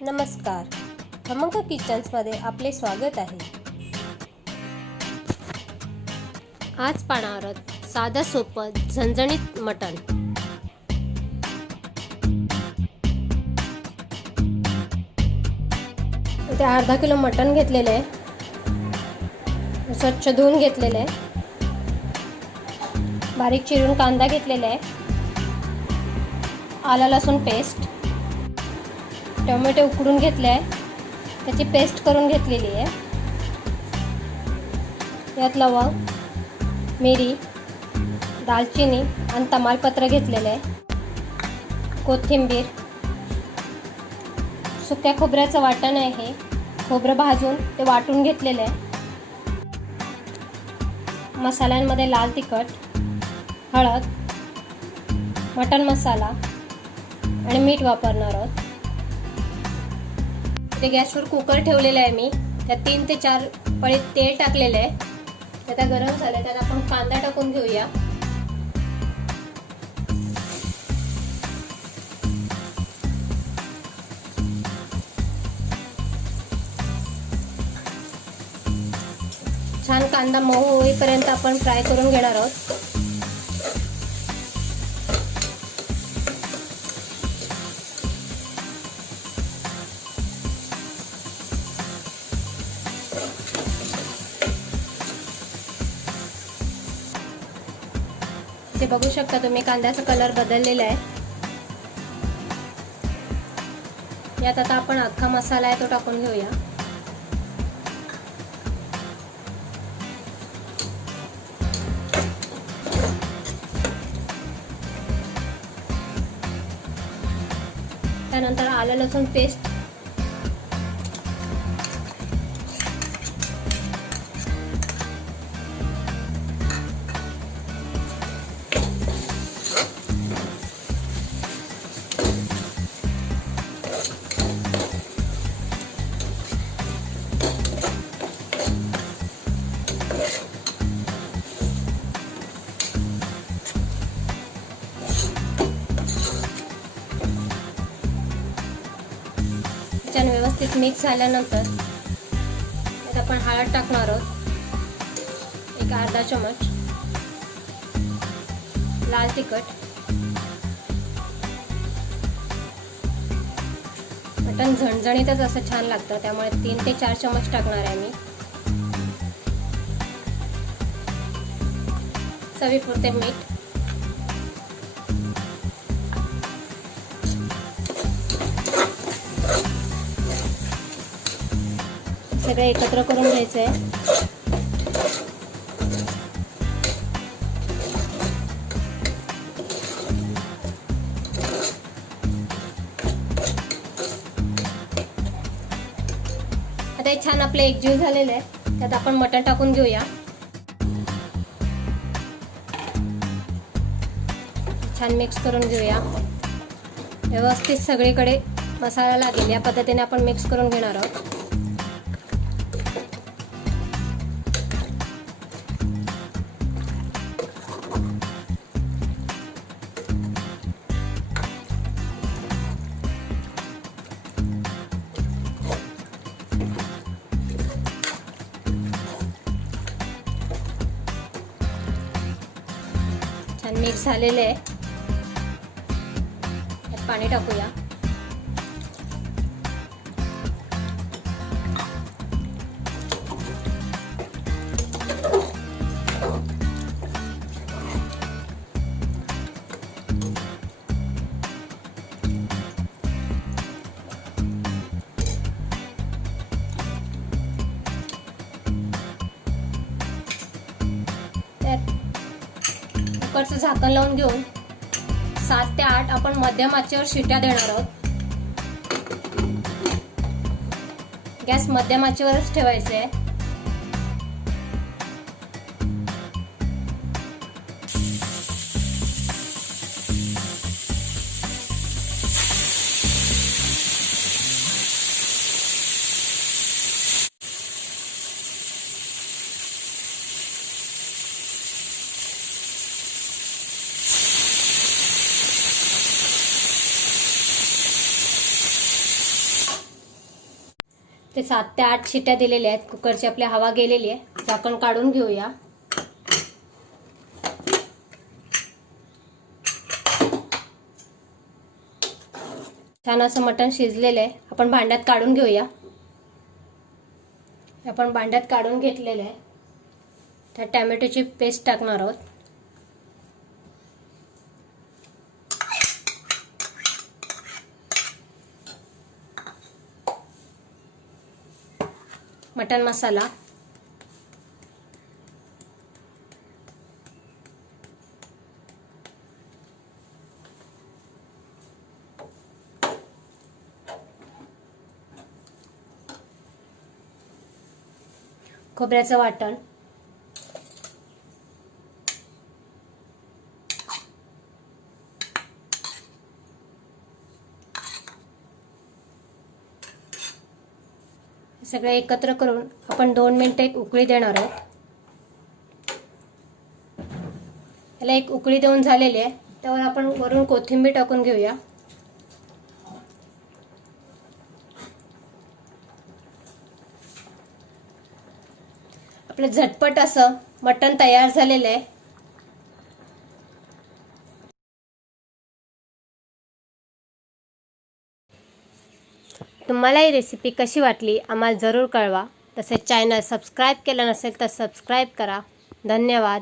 नमस्कार, खमंग किचन्समध्ये आपले स्वागत आहे। आज पाहणार आहोत साधं सोपं झणझणीत मटण। इथे अर्धा किलो मटण घेतलेले आहे, स्वच्छ धुवून घेतलेले आहे। बारीक चिरून कांदा घेतलेला आहे, आलं लसूण पेस्ट, टोमॅटो उकडून घेतले आहे, त्याची पेस्ट करून घेतलेली आहे। यात लवंग, मिरी, दालचिनी आणि तमालपत्र घेतलेले आहे, कोथिंबीर, सुक्या खोबऱ्याचं वाटण आहे, खोबरं भाजून ते वाटून घेतलेलं आहे। मसाल्यांमध्ये लाल तिखट, हळद, मटण मसाला आणि मीठ वापरणार आहोत। इथे गॅसवर कुकर ठेवलेला आहे मी, त्यात 3 ते 4 पळी तेल टाकलेले आहे। आता गरम झालं त्यात आपण कांदा टाकून घेऊया। छान कांदा मऊ होईपर्यंत आपण फ्राय करून घेणार आहोत। इथे बघू शकता तुम्ही कांद्याचा कलर बदललेला आहे। यात आता आपण अख्खा मसाला आहे तो टाकून घेऊया। त्यानंतर आलं लसूण पेस्ट, छान व्यवस्थित मिक्स झाल्यानंतर यात आपण हळद टाकणार आहोत, एक अर्धा चमच, लाल तिखट, मटण झणझणीतच असं छान लागतं त्यामुळे 3 ते 4 चमच टाकणार आहे मी। चवीपुरते मीठ, सगळे एकत्र करून घ्यायचं आहे। आता हे छान आपले एकजीव झालेले आहे, त्यात आपण मटण टाकून घेऊया। छान मिक्स करून घेऊया, व्यवस्थित सगळीकडे मसाला लागेल या पद्धतीने आपण मिक्स करून घेणार आहोत। छान मिक्स झालेले आहे, यात पाणी टाकूया। कुकरचं झाकण लावून घेऊन 7 ते 8 आपण मध्यम आचेवर शिट्या देणार आहोत। गॅस मध्यम आचेवरच ठेवायचा आहे। ते 7 ते 8 शिट्ट्या दिलेल्या आहेत. कुकरची आपली हवा गेलेली आहे. झाकण काढून घेऊया. छान असं मटण शिजलेलं आहे. आपण भांड्यात काढून घेऊया. आपण भांड्यात काढून घेतलेलं आहे. त्यात टॅमॅटोची पेस्ट टाकणार आहोत. मटन मसाला, खोबऱ्याचं वाटण, सगळं एकत्र करून आपण 2 मिनिटे एक उकळी देणार आहोत. याला एक उकळी देऊन झालेली आहे. त्यावर आपण वरून कोथिंबीर टाकून घेऊया. आपलं झटपट असं मटण तयार झालेलं आहे. तुम्हाला ही रेसिपी कशी वाटली आम्हाला जरूर कळवा. तसेच चॅनल सबस्क्राईब केलं नसेल तर सबस्क्राईब करा. धन्यवाद.